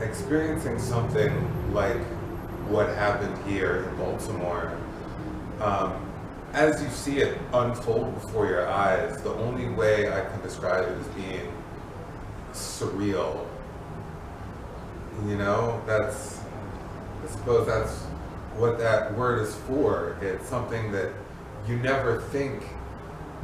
experiencing something like what happened here in Baltimore, um, as you see it unfold before your eyes, the only way I can describe it as being surreal. You know, I suppose that's what that word is for. It's something that you never think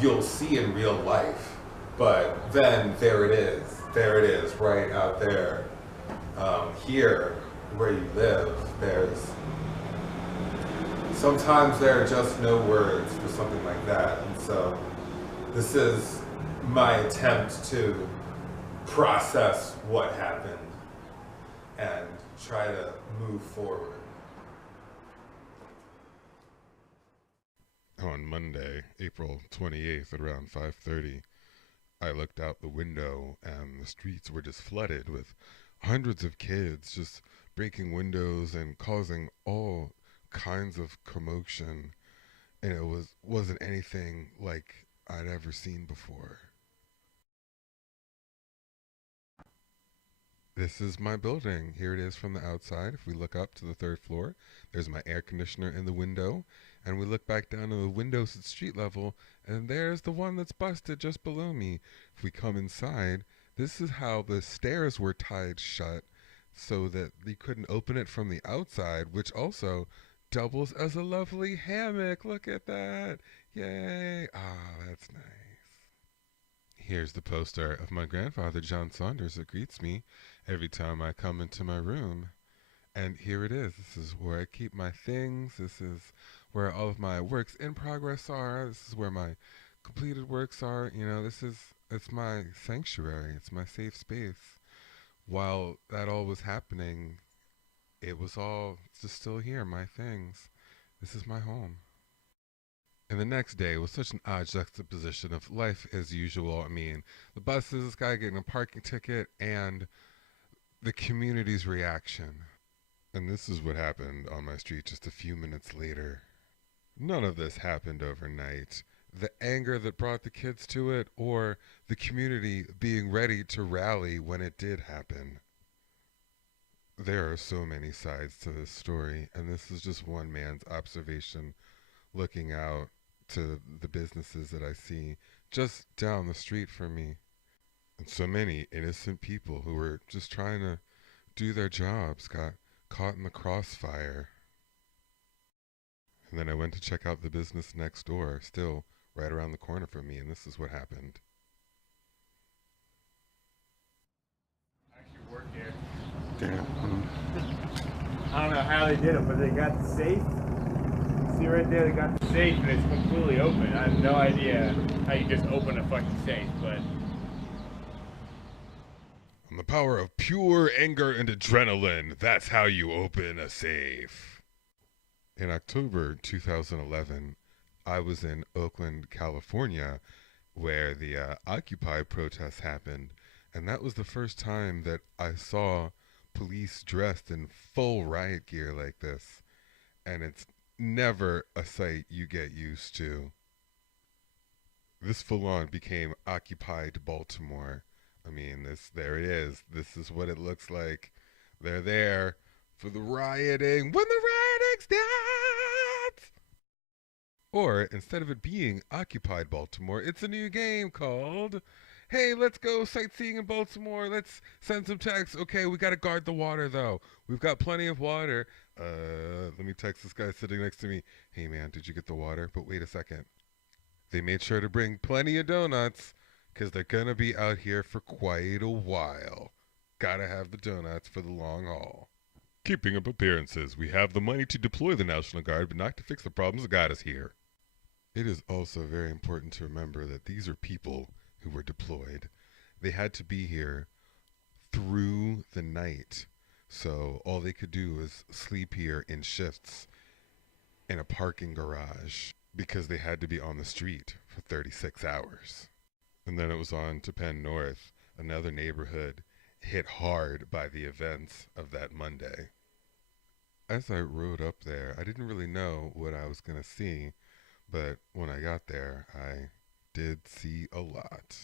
you'll see in real life, but then there it is. There it is, right out there. Here, where you live, there's sometimes there are just no words for something like that, and so this is my attempt to process what happened and try to move forward. On Monday, April 28th at around 5:30, I looked out the window and the streets were just flooded with hundreds of kids just breaking windows and causing all kinds of commotion, and it wasn't anything like I'd ever seen before. This is my building. Here it is from the outside. If we look up to the third floor, there's my air conditioner in the window. And we look back down to the windows at street level, and there's the one that's busted just below me. If we come inside, this is how the stairs were tied shut so that they couldn't open it from the outside, which also doubles as a lovely hammock. Look at that. Yay. Ah, that's nice. Here's the poster of my grandfather, John Saunders, that greets me every time I come into my room. And here it is. This is where I keep my things. This is where all of my works in progress are. This is where my completed works are. It's my sanctuary. It's my safe space. While that all was happening, it was all just still here, my things. This is my home. And the next day was such an odd juxtaposition of life as usual. I mean, the buses, this guy getting a parking ticket, and the community's reaction. And this is what happened on my street just a few minutes later. None of this happened overnight. The anger that brought the kids to it, or the community being ready to rally when it did happen. There are so many sides to this story, and this is just one man's observation looking out to the businesses that I see just down the street from me. And so many innocent people who were just trying to do their jobs got caught in the crossfire. And then I went to check out the business next door, still right around the corner from me, and this is what happened. Actually work here. Damn. I don't know how they did it, but they got the safe. See right there, they got the safe and it's completely open. I have no idea how you just open a fucking safe, but On the power of pure anger and adrenaline, that's how you open a safe. In October 2011, I was in Oakland, California, where the Occupy protests happened, and that was the first time that I saw police dressed in full riot gear like this, and it's never a sight you get used to. This full on became Occupied Baltimore. I mean, there it is. This is what it looks like. They're there for the rioting when the rioting starts. Or instead of it being Occupied Baltimore, it's a new game called Hey, let's go sightseeing in Baltimore. Let's send some texts. Okay, we got to guard the water though. We've got plenty of water. Let me text this guy sitting next to me. Hey man, did you get the water? But wait a second. They made sure to bring plenty of donuts because they're going to be out here for quite a while. Gotta have the donuts for the long haul. Keeping up appearances, we have the money to deploy the National Guard, but not to fix the problems that got us here. It is also very important to remember that these are people who were deployed. They had to be here through the night. So all they could do was sleep here in shifts in a parking garage because they had to be on the street for 36 hours. And then it was on to Penn North, another neighborhood hit hard by the events of that Monday. As I rode up there, I didn't really know what I was going to see, but when I got there, I did see a lot.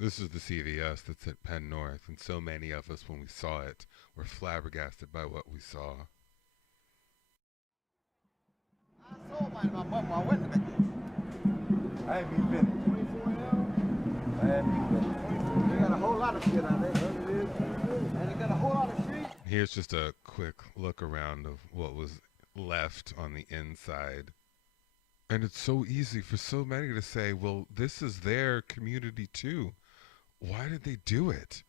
This is the CVS that's at Penn North, and so many of us, when we saw it, were flabbergasted by what we saw. I saw mine in my bumper. I went to it. I ain't been finished. 24 now? I ain't been finished. They got a whole lot of shit out there. And they got a whole lot of shit. Here's just a quick look around of what was left on the inside. And it's so easy for so many to say, well, this is their community too. Why did they do it?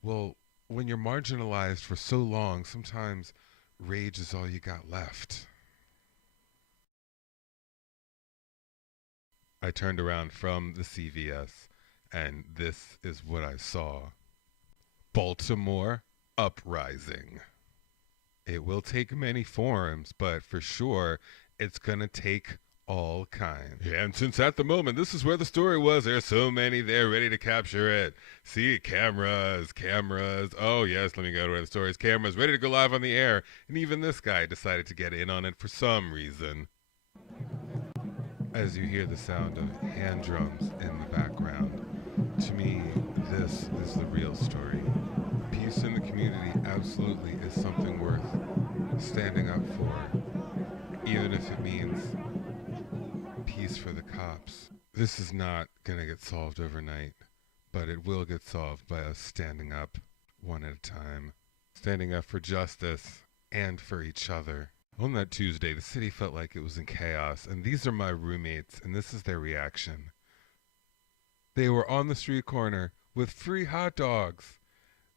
Well, when you're marginalized for so long, sometimes rage is all you got left. I turned around from the CVS, and this is what I saw. Baltimore uprising. It will take many forms, but for sure, it's gonna take all kinds. Yeah, and since at the moment, this is where the story was, there's so many there ready to capture it. See, cameras. Oh yes, let me go to where the story is. Cameras ready to go live on the air. And even this guy decided to get in on it for some reason. As you hear the sound of hand drums in the background, to me, this is the real story. Peace in the community absolutely is something worth standing up for, even if it means peace for the cops. This is not going to get solved overnight, but it will get solved by us standing up one at a time, standing up for justice and for each other. On that Tuesday, the city felt like it was in chaos, and these are my roommates, and this is their reaction. They were on the street corner with free hot dogs.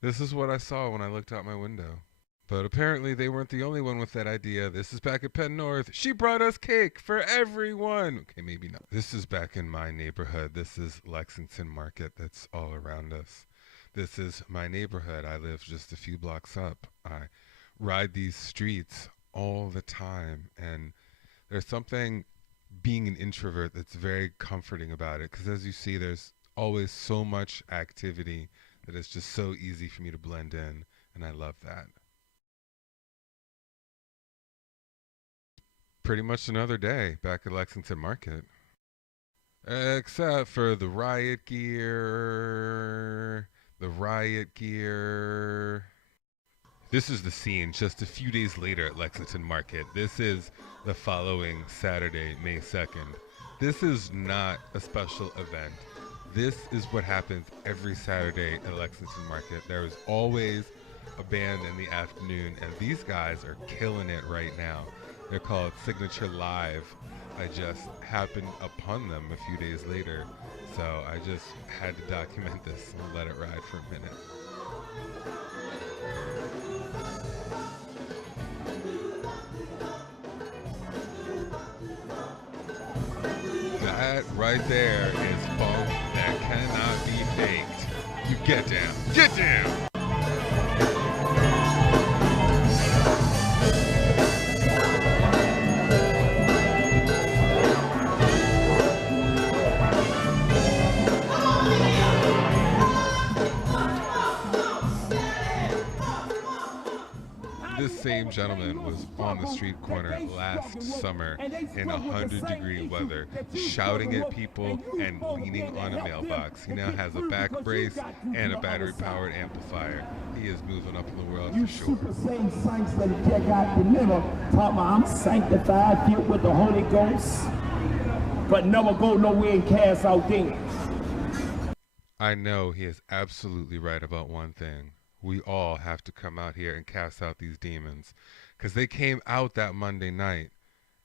This is what I saw when I looked out my window. But apparently they weren't the only one with that idea. This is back at Penn North. She brought us cake for everyone. Okay, maybe not. This is back in my neighborhood. This is Lexington Market that's all around us. This is my neighborhood. I live just a few blocks up. I ride these streets all the time. And there's something being an introvert that's very comforting about it. Because as you see, there's always so much activity that it's just so easy for me to blend in. And I love that. Pretty much another day back at Lexington Market. Except for the riot gear. This is the scene just a few days later at Lexington Market. This is the following Saturday, May 2nd. This is not a special event. This is what happens every Saturday at Lexington Market. There is always a band in the afternoon, and these guys are killing it right now. They're called Signature Live. I just happened upon them a few days later, so I just had to document this and let it ride for a minute. That right there is funk that cannot be faked. You get down. Get down! This same gentleman was on the street corner last summer in 100-degree weather, shouting at people and leaning on a mailbox. He now has a back brace and a battery-powered amplifier. He is moving up in the world for sure. Super same saints that the God deliver. Talk about I'm sanctified, filled with the Holy Ghost, but never go nowhere and cast out demons. I know he is absolutely right about one thing. We all have to come out here and cast out these demons, because they came out that Monday night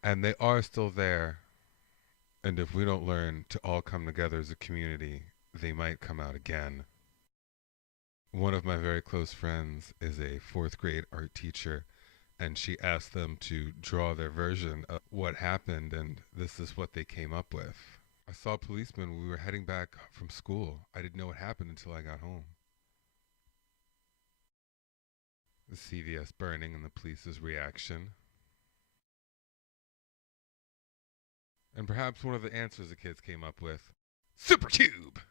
and they are still there. And if we don't learn to all come together as a community, they might come out again. One of my very close friends is a 4th grade art teacher, and she asked them to draw their version of what happened, and this is what they came up with. I saw policemen when we were heading back from school. I didn't know what happened until I got home. The CVS burning and the police's reaction. And perhaps one of the answers the kids came up with, Supercube!